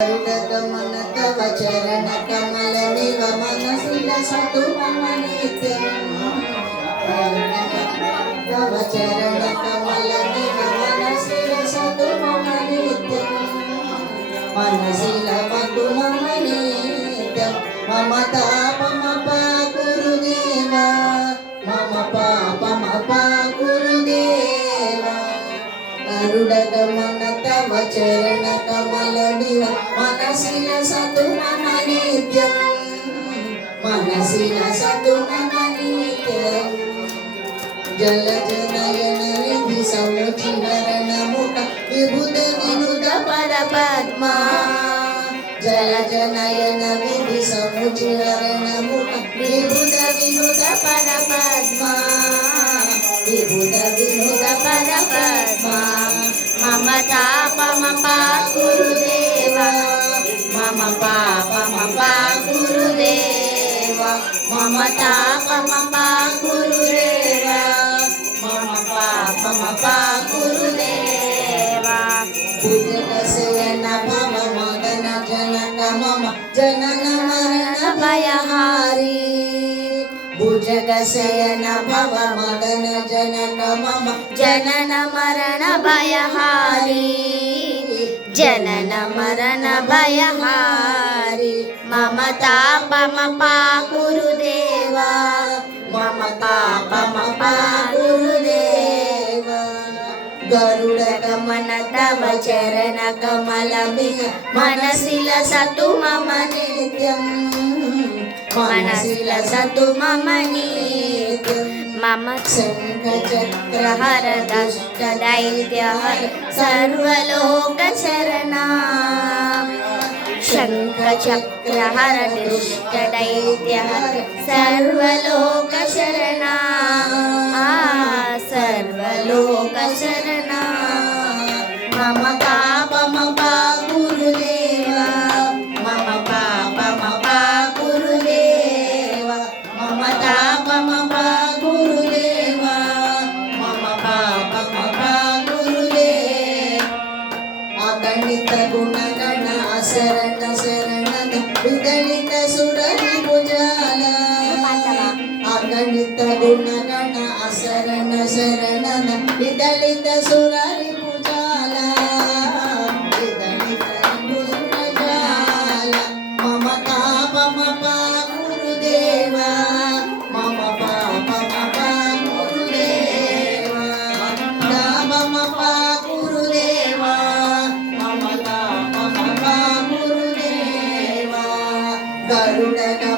गमन तव चरण कमल निव मनसिल सतु मम नित्यं तव चरण कमल निव मनसिल सतु मम नित्यं मनसिल वतु मम नित्यं मम तापम गुरुदेव मम पापम गुरुदेव गरुडगमन तव चरण कमल निव मनसिल सतु मम नित्यं मनसिल सतु मम नित्यं जलज नयन रिधि समुचिहरण मुख विबुध विनुद परपद्मा जलज नयन विधि समुचिहरण मुख विबुध विनुद परपद्मा विबुध विनुद परपद्मा मम तापम गुरुदेव मम पापम गुरुदेव मम तापम गुरुदेव मम पापम गुरुदेव भुजगशयन भव मदन जनक मम जनन मरण भयहारी भुजगशयन भव मदन जनक मम जनन मरण भयहारी जनन मरण भयहारी मम तापम गुरुदेव मम तापम गुरुदेव गरुडगमन तव चरण कमल मनसिल सतु मम नित्यं मनसिल सतु मम नित्यं मम शङ्खचक्रहर दष्टदैत्यहर सर्वलोकशरणा शङ्खचक्रहर दुष्टदैत्यहर सर्वलोकशरणा सर्वलोकशरणा मम पापम गुरुदेव मम पापम गुरुदेव मम तापम गुरुदेव मम पापम गुरुदेव अगणित गुणगण शरण शरणद विगणित सुररि भुजाल अगणित गुणगण शरण शरणद विगणित सुररि भुजाल विगणित भुजाल मम तापम गुरुदेव मम पापम गुरुदेव तापम गुरुदेव मम तापम गुरुदेव गरुडगमन